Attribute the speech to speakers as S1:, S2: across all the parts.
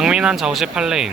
S1: 강민한 좌우시 8레인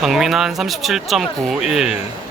S1: 강민한 37.91